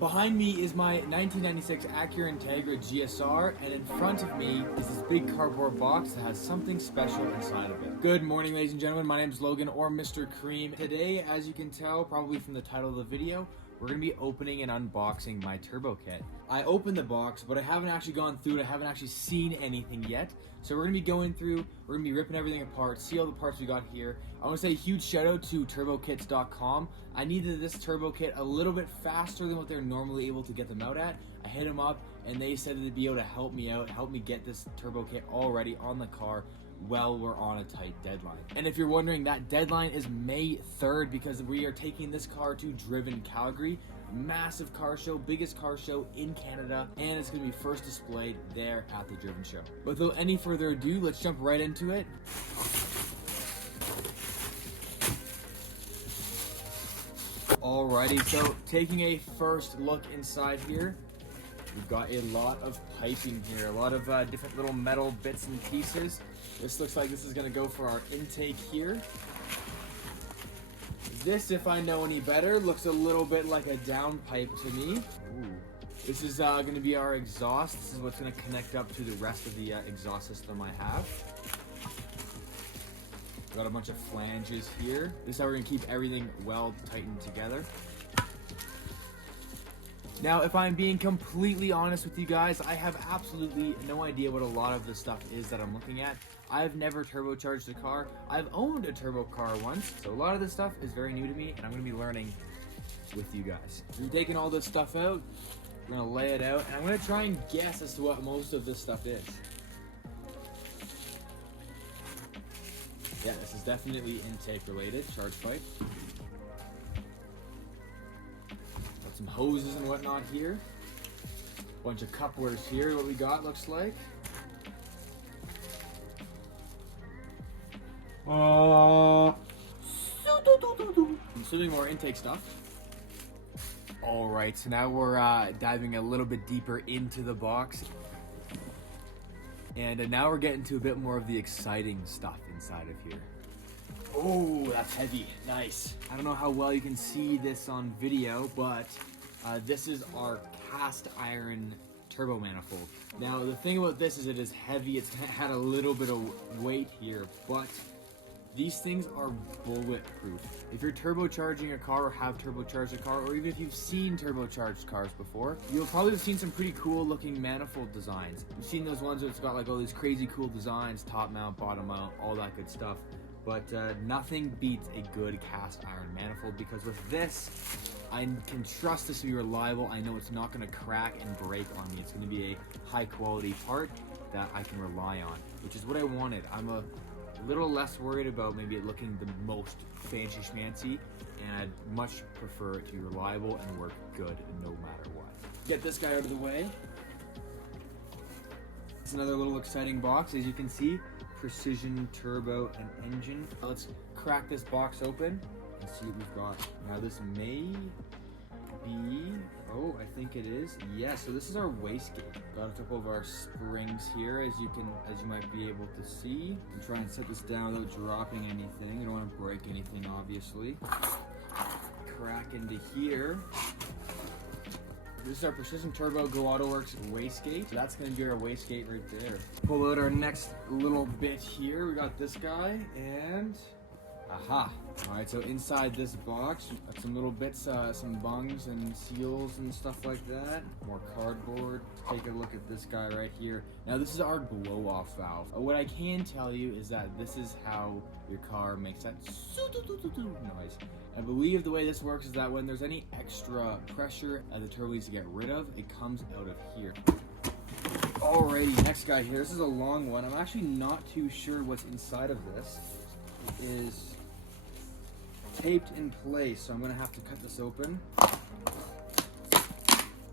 Behind me is my 1996 Acura Integra GSR, and in front of me is this big cardboard box that has something special inside of it. Good morning, ladies and gentlemen. My name is Logan, or Mr. Cream. Today, as you can tell, probably from the title of the video, we're going to be opening and unboxing my turbo kit. I opened the box, but I haven't actually gone through it. I haven't actually seen anything yet. So we're going to be going through, we're going to be ripping everything apart, see all the parts we got here. I want to say a huge shout out to turbokits.com. I needed this turbo kit a little bit faster than what they're normally able to get them out at. I hit them up and they said that they'd be able to help me out, help me get this turbo kit already on the car while we're on a tight deadline. And if you're wondering, that deadline is May 3rd because we are taking this car to Driven Calgary. Massive car show, biggest car show in Canada, and it's going to be first displayed there at the Driven show. Without any further ado, let's jump right into it. Alrighty, so taking a first look inside here, we've got a lot of piping here, a lot of different little metal bits and pieces. This looks like this is going to go for our intake here. This, if I know any better, looks a little bit like a downpipe to me. Ooh. This is going to be our exhaust. This is what's going to connect up to the rest of the exhaust system I have. Got a bunch of flanges here. This is how we're going to keep everything well tightened together. Now, if I'm being completely honest with you guys, I have absolutely no idea what a lot of the stuff is that I'm looking at. I've never turbocharged a car. I've owned a turbo car once, so a lot of this stuff is very new to me, and I'm going to be learning with you guys. We're taking all this stuff out, we're going to lay it out, and I'm going to try and guess as to what most of this stuff is. Yeah, this is definitely intake related, charge pipe. Got some hoses and whatnot here. Bunch of couplers here, what we got looks like. I'm assuming more intake stuff. Alright, so now we're diving a little bit deeper into the box. And now we're getting to a bit more of the exciting stuff inside of here. Oh, that's heavy. Nice. I don't know how well you can see this on video, but this is our cast iron turbo manifold. Now, the thing about this is it is heavy. It's had a little bit of weight here, but these things are bulletproof. If you're turbocharging a car or have turbocharged a car, or even if you've seen turbocharged cars before, you'll probably have seen some pretty cool looking manifold designs. You've seen those ones where it's got like all these crazy cool designs, top mount, bottom mount, all that good stuff. But nothing beats a good cast iron manifold, because with this, I can trust this to be reliable. I know it's not going to crack and break on me. It's going to be a high quality part that I can rely on, which is what I wanted. I'm a little less worried about maybe it looking the most fancy schmancy, and I'd much prefer it to be reliable and work good no matter what. Get this guy out of the way. It's another little exciting box, as you can see. Precision turbo and engine. Let's crack this box open and see what we've got. Now this may be, oh, I think it is. Yeah, so this is our wastegate. Got a couple of our springs here, as you might be able to see. I'm trying to set this down without dropping anything. I don't want to break anything, obviously. Crack into here. This is our Precision Turbo Go AutoWorks wastegate. So that's going to be our wastegate right there. Pull out our next little bit here. We got this guy, and aha. Alright, so inside this box, got some little bits, some bungs and seals and stuff like that. More cardboard. Take a look at this guy right here. Now this is our blow-off valve. What I can tell you is that this is how your car makes that noise. I believe the way this works is that when there's any extra pressure that the turbo needs to get rid of, it comes out of here. Alrighty, next guy here. This is a long one. I'm actually not too sure what's inside of this. It is taped in place, so I'm gonna have to cut this open.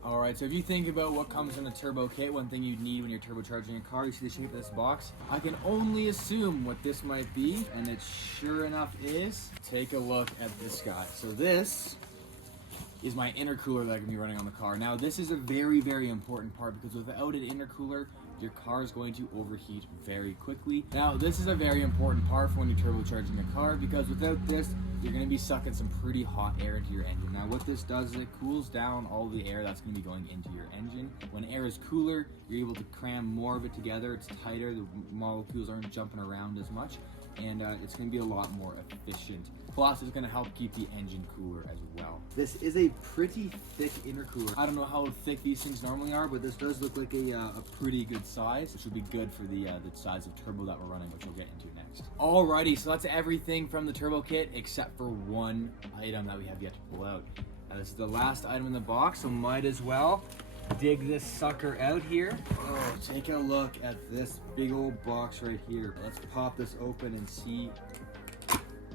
Alright, so if you think about what comes in a turbo kit, one thing you'd need when you're turbocharging a car, you see the shape of this box. I can only assume what this might be, and it sure enough is. Take a look at this guy. So this is my intercooler that I can be running on the car. Now this is a very, very important part, because without an intercooler, your car is going to overheat very quickly. Now this is a very important part for when you're turbocharging a car, because without this, you're going to be sucking some pretty hot air into your engine. Now what this does is it cools down all the air that's going to be going into your engine. When air is cooler, you're able to cram more of it together. It's tighter, the molecules aren't jumping around as much, and it's going to be a lot more efficient. Plus, it's going to help keep the engine cooler as well. This is a pretty thick intercooler. I don't know how thick these things normally are, but this does look like a pretty good size, which would be good for the size of turbo that we're running, which we'll get into next. Alrighty, so that's everything from the turbo kit except for one item that we have yet to pull out. This is the last item in the box, so might as well dig this sucker out here. Oh, take a look at this big old box right here. Let's pop this open and see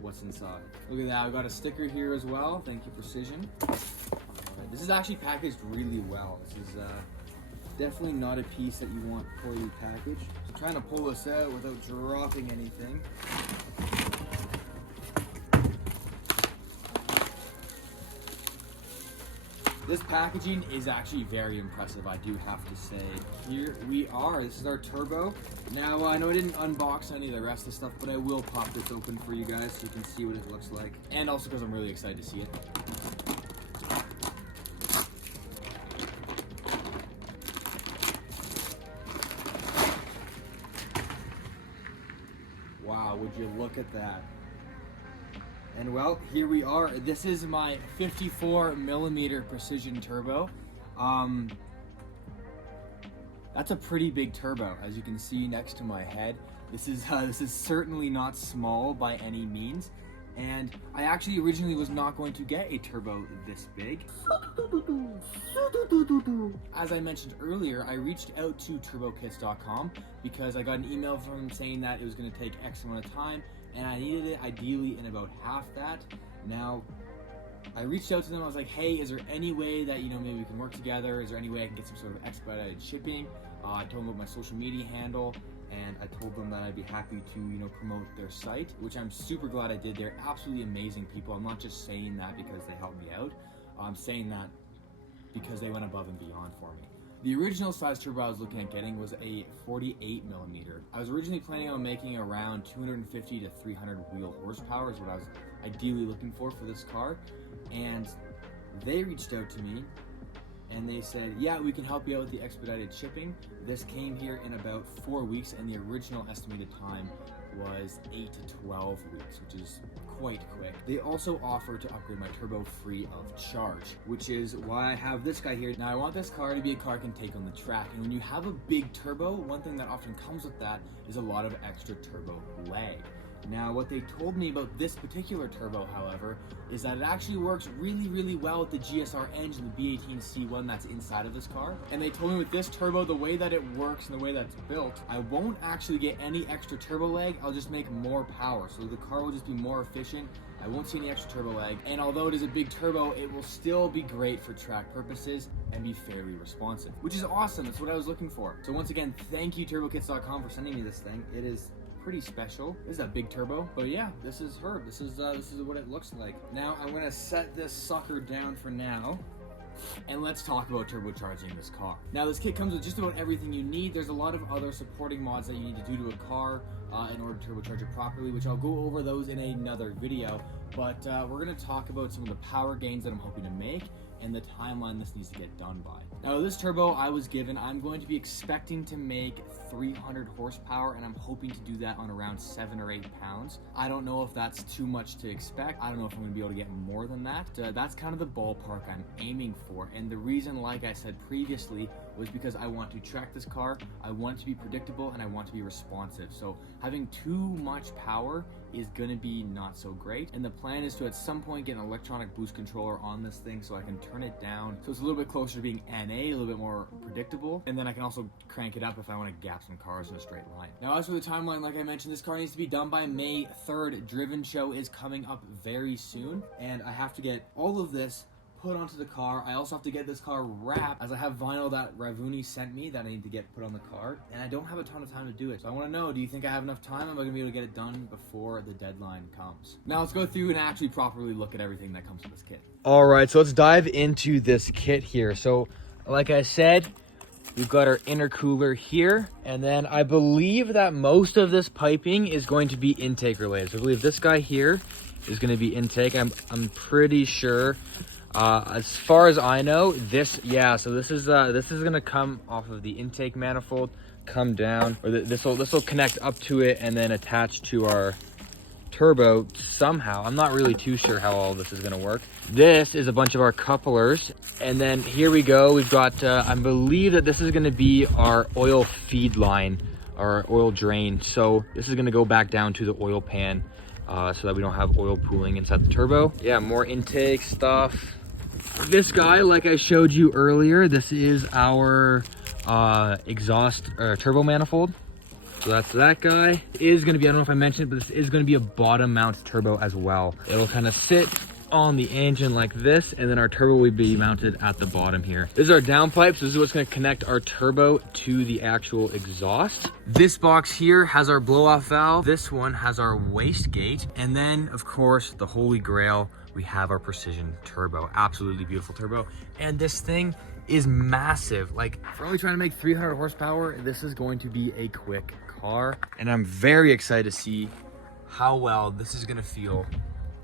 what's inside. Look at that, I've got a sticker here as well. Thank you, Precision. Right, this is actually packaged really well. This is definitely not a piece that you want poorly packaged. So trying to pull this out without dropping anything. This packaging is actually very impressive, I do have to say. Here we are, this is our turbo. Now, I know I didn't unbox any of the rest of the stuff, but I will pop this open for you guys so you can see what it looks like. And also because I'm really excited to see it. Wow, would you look at that? And well, here we are. This is my 54mm Precision turbo. That's a pretty big turbo, as you can see next to my head. This is certainly not small by any means. And I actually originally was not going to get a turbo this big. As I mentioned earlier, I reached out to turbokits.com because I got an email from them saying that it was going to take X amount of time, and I needed it ideally in about half that. Now, I reached out to them, I was like, hey, is there any way that, maybe we can work together? Is there any way I can get some sort of expedited shipping? I told them about my social media handle, and I told them that I'd be happy to, promote their site, which I'm super glad I did. They're absolutely amazing people. I'm not just saying that because they helped me out. I'm saying that because they went above and beyond for me. The original size turbo I was looking at getting was a 48mm. I was originally planning on making around 250 to 300 wheel horsepower is what I was ideally looking for this car. And they reached out to me and they said, yeah, we can help you out with the expedited shipping. This came here in about 4 weeks, and the original estimated time was 8 to 12 weeks, which is quite quick. They also offer to upgrade my turbo free of charge, which is why I have this guy here. Now, I want this car to be a car I can take on the track, and when you have a big turbo, one thing that often comes with that is a lot of extra turbo lag. Now, what they told me about this particular turbo, however, is that it actually works really, really well with the GSR engine, the B18C1 that's inside of this car. And they told me with this turbo, the way that it works and the way that's built, I won't actually get any extra turbo lag, I'll just make more power. So the car will just be more efficient, I won't see any extra turbo lag, and although it is a big turbo, it will still be great for track purposes and be fairly responsive, which is awesome. That's what I was looking for. So once again, thank you turbokits.com for sending me this thing. It is pretty special. This is a big turbo, but yeah, this is her. This is what it looks like. Now I'm gonna set this sucker down for now, and let's talk about turbocharging this car. Now, this kit comes with just about everything you need. There's a lot of other supporting mods that you need to do to a car in order to turbocharge it properly, which I'll go over those in another video. But we're gonna talk about some of the power gains that I'm hoping to make and the timeline this needs to get done by. Now, this turbo I was given, I'm going to be expecting to make 300 horsepower, and I'm hoping to do that on around 7 or 8 pounds. I don't know if that's too much to expect. I don't know if I'm gonna be able to get more than that. That's kind of the ballpark I'm aiming for. And the reason, like I said previously, was because I want to track this car, I want it to be predictable, and I want it to be responsive. So having too much power is gonna be not so great. And the plan is to at some point get an electronic boost controller on this thing so I can turn it down so it's a little bit closer to being NA, a little bit more predictable. And then I can also crank it up if I wanna gap some cars in a straight line. Now, as for the timeline, like I mentioned, this car needs to be done by May 3rd. Driven Show is coming up very soon, and I have to get all of this put onto the car. I also have to get this car wrapped, as I have vinyl that Ravuni sent me that I need to get put on the car, and I don't have a ton of time to do it. So I want to know, do you think I have enough time? Am I going to be able to get it done before the deadline comes? Now let's go through and actually properly look at everything that comes with this kit. All right, so let's dive into this kit here. So like I said, we've got our intercooler here, and then I believe that most of this piping is going to be Integra related. So I believe this guy here is going to be intake. I'm pretty sure. As far as I know, this is going to come off of the intake manifold, come down, or this will connect up to it and then attach to our turbo somehow. I'm not really too sure how all this is going to work. This is a bunch of our couplers, and then here we go. We've got I believe that this is going to be our oil feed line, our oil drain. So this is going to go back down to the oil pan so that we don't have oil pooling inside the turbo. Yeah, more intake stuff. This guy, like I showed you earlier, this is our exhaust turbo manifold. So that's that guy. It is going to be, I don't know if I mentioned it, but this is going to be a bottom mount turbo as well. It'll kind of sit on the engine like this, and then our turbo will be mounted at the bottom here. This is our downpipe, so this is what's going to connect our turbo to the actual exhaust. This box here has our blow-off valve. This one has our wastegate, and then of course the holy grail, we have our precision turbo. Absolutely beautiful turbo. And this thing is massive. Like, for only trying to make 300 horsepower, this is going to be a quick car, and I'm very excited to see how well this is going to feel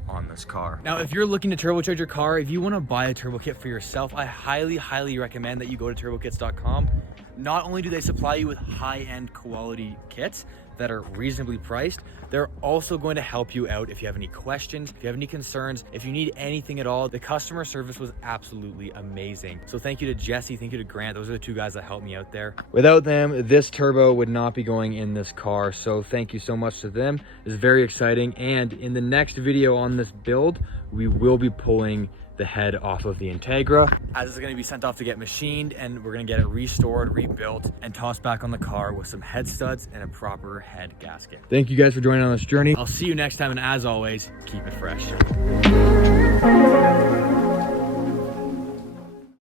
on this car. Now, if you're looking to turbocharge your car, if you want to buy a turbo kit for yourself, I highly recommend that you go to turbokits.com. Not only do they supply you with high-end quality kits that are reasonably priced, they're also going to help you out if you have any questions, if you have any concerns, if you need anything at all. The customer service was absolutely amazing. So thank you to Jesse, thank you to Grant. Those are the two guys that helped me out there. Without them, this turbo would not be going in this car. So thank you so much to them. It's very exciting. And in the next video on this build, we will be pulling the head off of the Integra, as it's going to be sent off to get machined, and we're going to get it restored, rebuilt, and tossed back on the car with some head studs and a proper head gasket. Thank you guys for joining on this journey. I'll see you next time, and as always, keep it fresh.